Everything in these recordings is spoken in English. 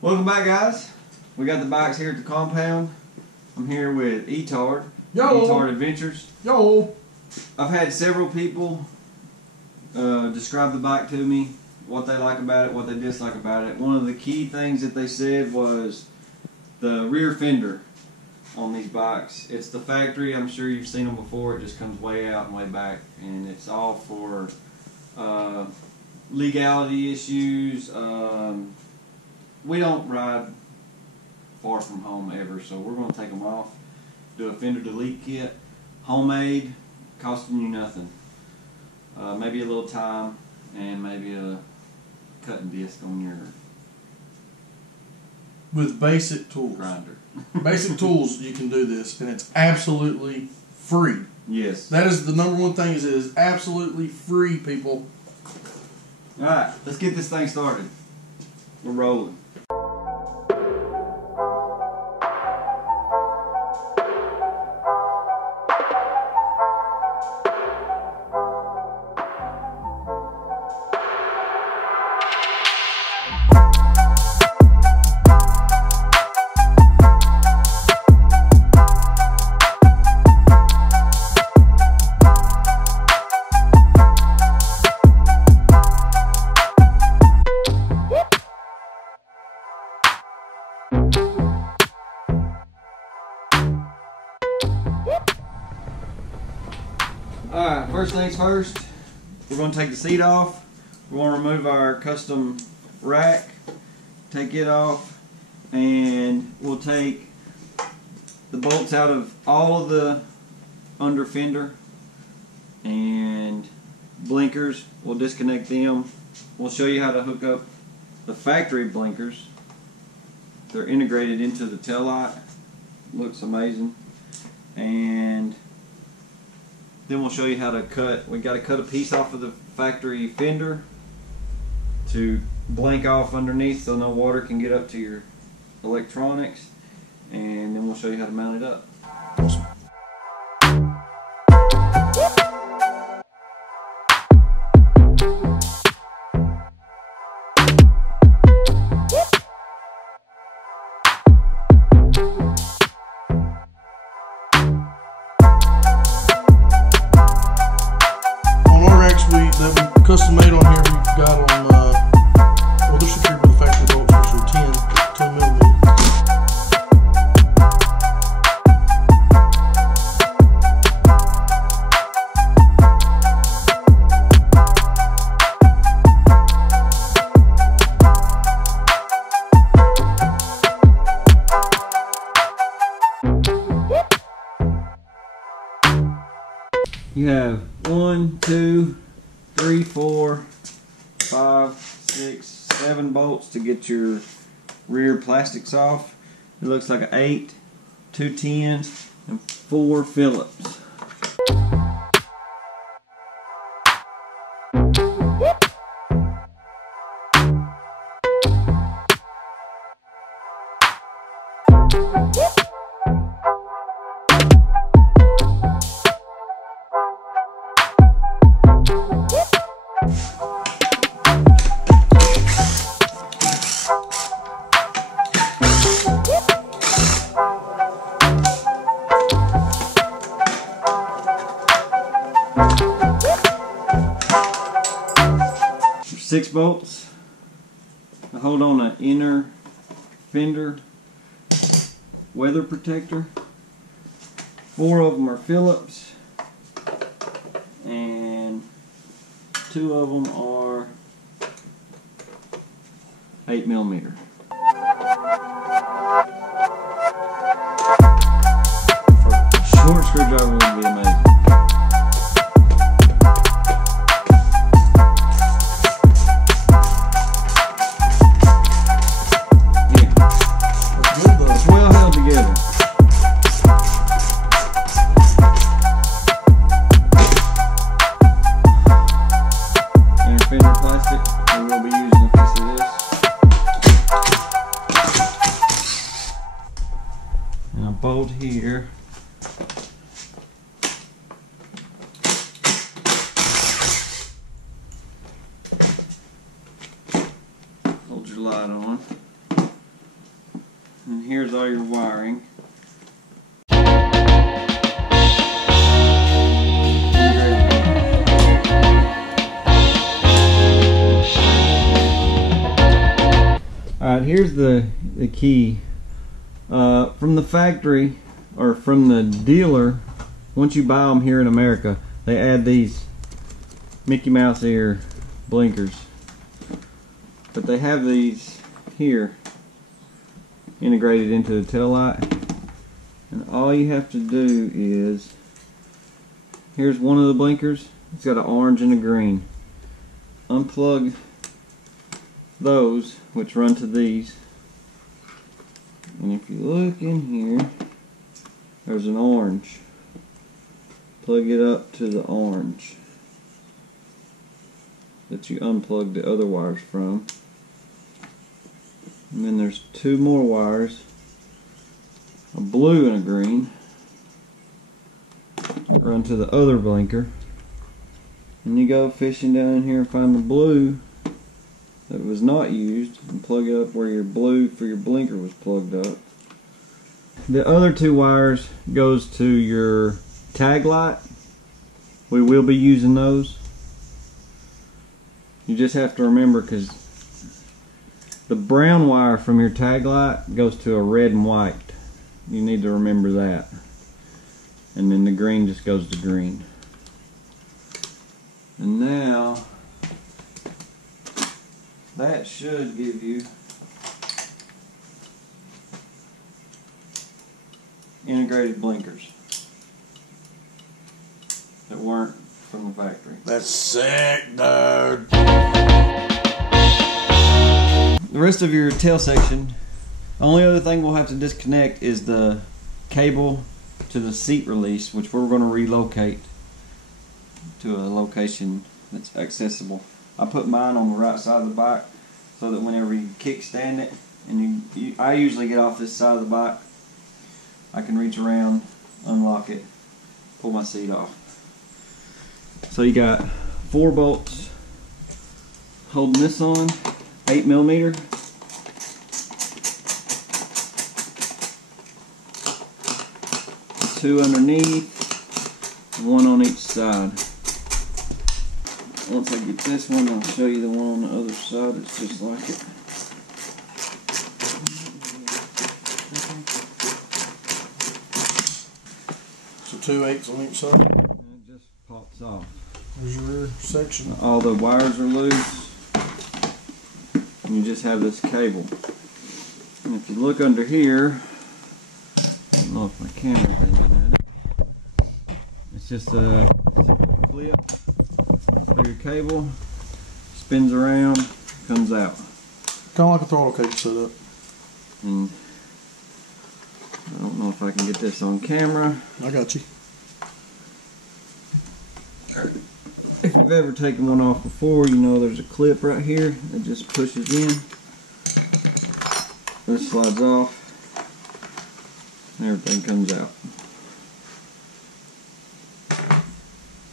Welcome back, guys. We got the bikes here at the compound. I'm here with Etard. Yo. Etard Adventures. Yo. I've had several people describe the bike to me, what they like about it, what they dislike about it. One of the key things that they said was the rear fender on these bikes. It's the factory. I'm sure you've seen them before. It just comes way out and way back, and it's all for legality issues. We don't ride far from home ever, so we're going to take them off, do a fender delete kit, homemade, costing you nothing. Maybe a little time and maybe a cutting disc on your with basic tools. Grinder. Basic tools, you can do this, and it's absolutely free. Yes. That is the number one thing. Is it is absolutely free, people. All right, let's get this thing started. We're rolling. Alright, first things first, we're going to take the seat off. We're going to remove our custom rack, take it off, and we'll take the bolts out of all of the under fender and blinkers. We'll disconnect them. We'll show you how to hook up the factory blinkers. They're integrated into the taillight. Looks amazing. And then we'll show you how to cut. We got to cut a piece off of the factory fender to blank off underneath so no water can get up to your electronics. And then we'll show you how to mount it up. Awesome. That we custom made on here, we've got on, well, they're secured with the factory bolts, which are 10 millimeters. You have 1, 2, 3, 4, 5, 6, 7 bolts to get your rear plastics off. It looks like an 8, 2 10s, and 4 Phillips. There's 6 bolts. I hold on an inner fender weather protector. 4 of them are Phillips, and 2 of them are 8 millimeter. Short screwdriver would be amazing. It's well held together. Inner fender plastic. We will be using a piece of this. And a bolt here. your light on. And here's all your wiring. Alright, here's the key. From the factory, or from the dealer, once you buy them here in America, they add these Mickey Mouse ear blinkers. But they have these here integrated into the tail light. And all you have to do is, here's one of the blinkers. It's got an orange and a green. Unplug those, which run to these, and if you look in here, there's an orange. Plug it up to the orange that you unplugged the other wires from, and then there's two more wires, a blue and a green, that run to the other blinker. And you go fishing down here and find the blue that was not used and plug it up where your blue for your blinker was plugged up. The other two wires goes to your tag light. We will be using those. You just have to remember, because the brown wire from your tag light goes to a red and white. You need to remember that. And then the green just goes to green. And now that should give you integrated blinkers that weren't from the factory. That's sick, dude. The rest of your tail section, the only other thing we'll have to disconnect is the cable to the seat release, which we're going to relocate to a location that's accessible. I put mine on the right side of the bike so that whenever you kickstand it, and I usually get off this side of the bike, I can reach around, unlock it, pull my seat off. So you got 4 bolts holding this on, 8mm. Two underneath, 1 on each side. Once I get this one, I'll show you the one on the other side. It's just like it. So 2 8s on each side. And it just pops off. There's your rear section. All the wires are loose. And you just have this cable. And if you look under here, I don't know if my camera's aiming at it. It's just a simple clip for your cable. Spins around, comes out. Kind of like a throttle cable setup. And I don't know if I can get this on camera. I got you. If you've ever taken one off before, you know there's a clip right here that just pushes in. This slides off, and everything comes out.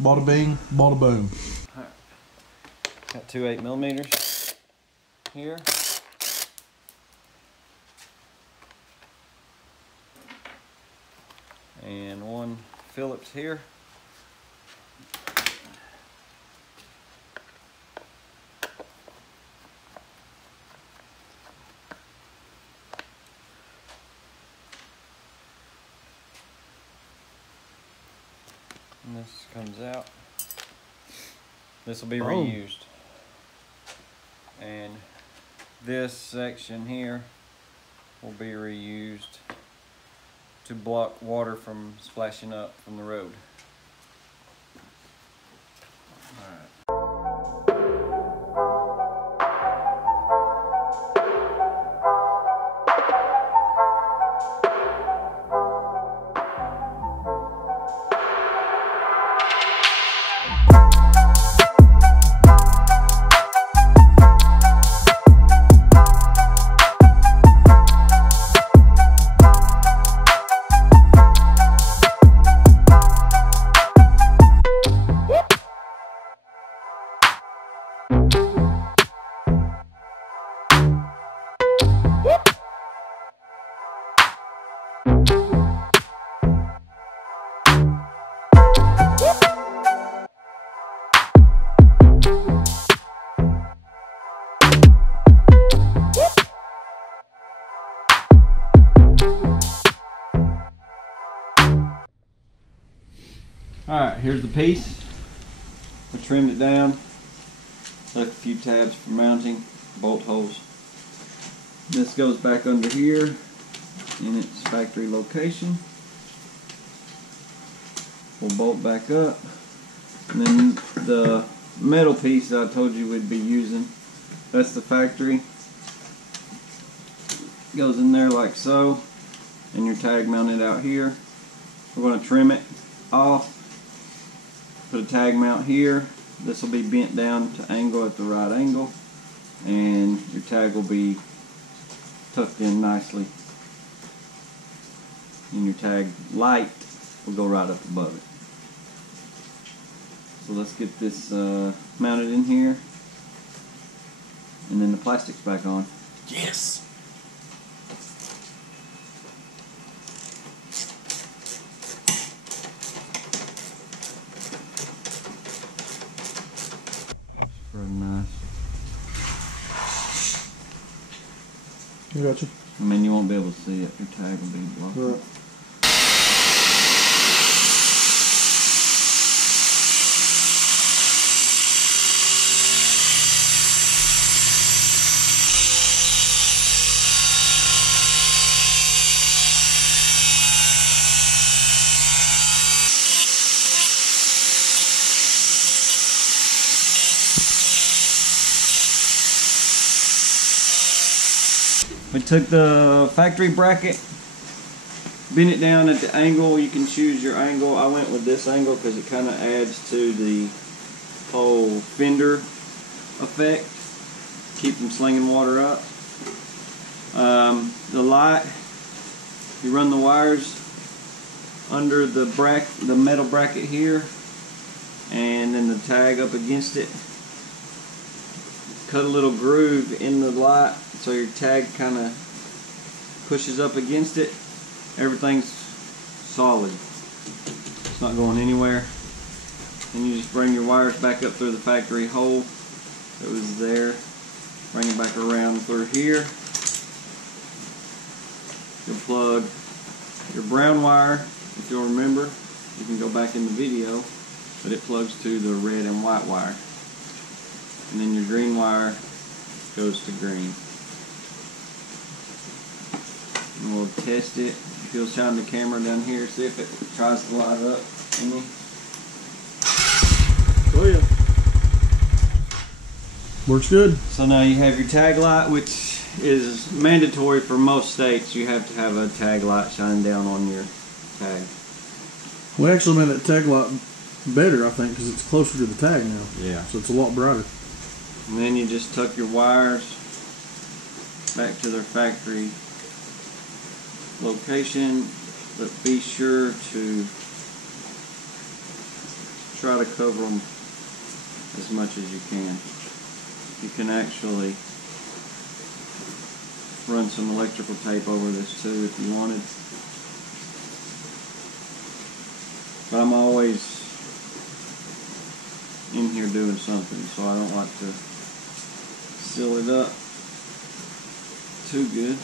Bada bing, bada boom. Right. Got 2 8mm here. And 1 Phillips here. And this comes out. This will be reused. And this section here will be reused to block water from splashing up from the road. here's the piece. I trimmed it down, left a few tabs for mounting, bolt holes. This goes back under here in its factory location. We'll bolt back up, and then the metal piece that I told you we'd be using, that's the factory. Goes in there like so, and your tag mounted out here. We're going to trim it off, put a tag mount here. This will be bent down to angle at the right angle, and your tag will be tucked in nicely, and your tag light will go right up above it. So let's get this mounted in here, and then the plastic's back on. Yes. Real nice. I got you. I mean, you won't be able to see it. Your tag will be blocked. Right. We took the factory bracket, bent it down at the angle. You can choose your angle. I went with this angle because it kind of adds to the whole Fender effect. Keep from slinging water up. The light, you run the wires under the metal bracket here, and then the tag up against it. Cut a little groove in the light so your tag kind of pushes up against it. Everything's solid. It's not going anywhere. And you just bring your wires back up through the factory hole that was there. Bring it back around through here. You'll plug your brown wire, if you'll remember. You can go back in the video, but it plugs to the red and white wire. And then your green wire goes to green. And we'll test it. If you'll shine the camera down here, see if it tries to light up any. Oh yeah. Works good. So now you have your tag light, which is mandatory for most states. You have to have a tag light shine down on your tag. We actually made that tag light better, I think, because it's closer to the tag now. Yeah. So it's a lot brighter. And then you just tuck your wires back to their factory location, but be sure to try to cover them as much as you can. You can actually run some electrical tape over this too if you wanted. But I'm always in here doing something, so I don't like to seal it up too good.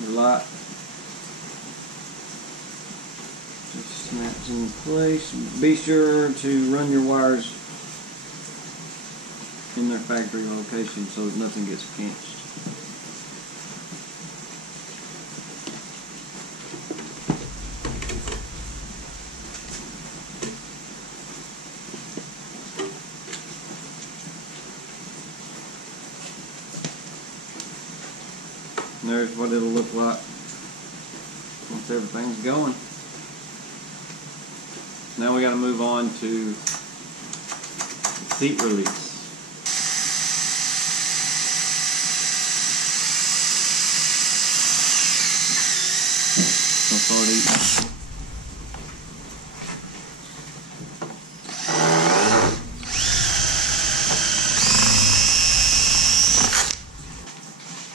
The light just snaps in place. Be sure to run your wires in their factory location so that nothing gets pinched. And there's what it'll look like once everything's going. Now we got to move on to seat release.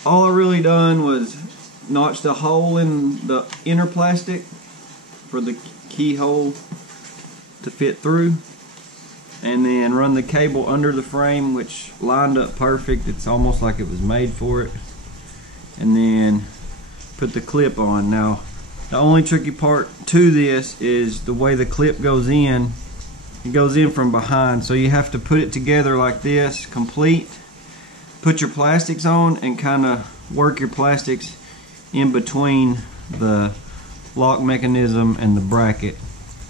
All I really done was notched a hole in the inner plastic for the keyhole to fit through, and then run the cable under the frame, which lined up perfect. It's almost like it was made for it. And then put the clip on. Now The only tricky part to this is the way the clip goes in. It goes in from behind, so you have to put it together like this, complete. Put your plastics on and kind of work your plastics in between the lock mechanism and the bracket.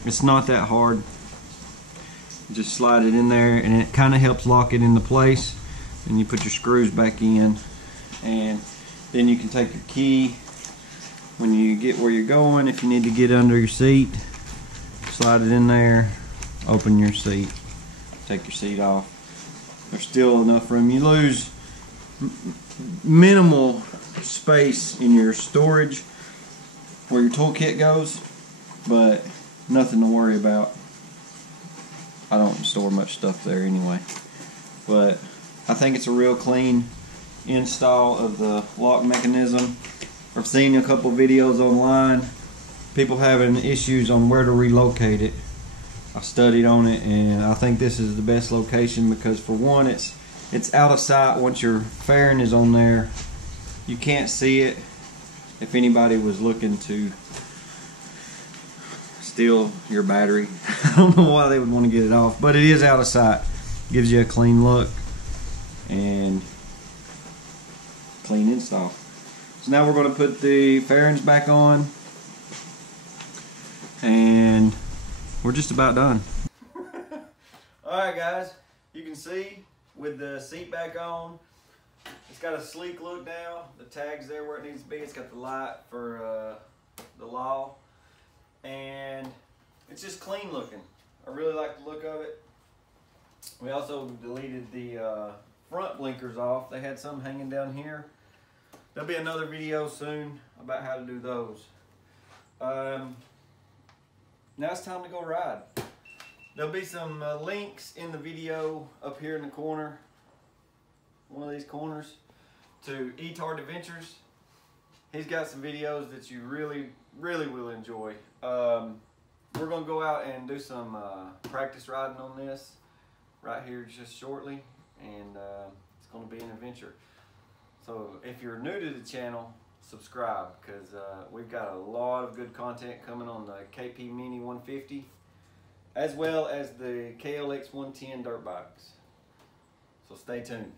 It's not that hard. Just slide it in there and it kind of helps lock it into place. And you put your screws back in, and then you can take your key when you get where you're going. If you need to get under your seat, slide it in there, open your seat, take your seat off. There's still enough room. You lose minimal space in your storage where your toolkit goes, but nothing to worry about. I don't store much stuff there anyway, but I think it's a real clean install of the lock mechanism. I've seen a couple videos online, people having issues on where to relocate it. I studied on it, and I think this is the best location because, for one, it's out of sight. Once your fairing is on there, you can't see it. If anybody was looking to steal your battery, I don't know why they would want to get it off, but it is out of sight. Gives you a clean look and clean install. So now we're going to put the fairings back on, and we're just about done. Alright guys, you can see with the seat back on, it's got a sleek look now. The tag's there where it needs to be. It's got the light for the law, and it's just clean looking. I really like the look of it. We also deleted the front blinkers off. They had some hanging down here. There'll be another video soon about how to do those. Now it's time to go ride. There'll be some links in the video up here in the corner, one of these corners, to E-Tard Adventures. He's got some videos that you really will enjoy. We're going to go out and do some practice riding on this right here just shortly, and it's going to be an adventure. So if you're new to the channel, subscribe, because we've got a lot of good content coming on the KP Mini 150 as well as the KLX 110 dirt bikes. So stay tuned.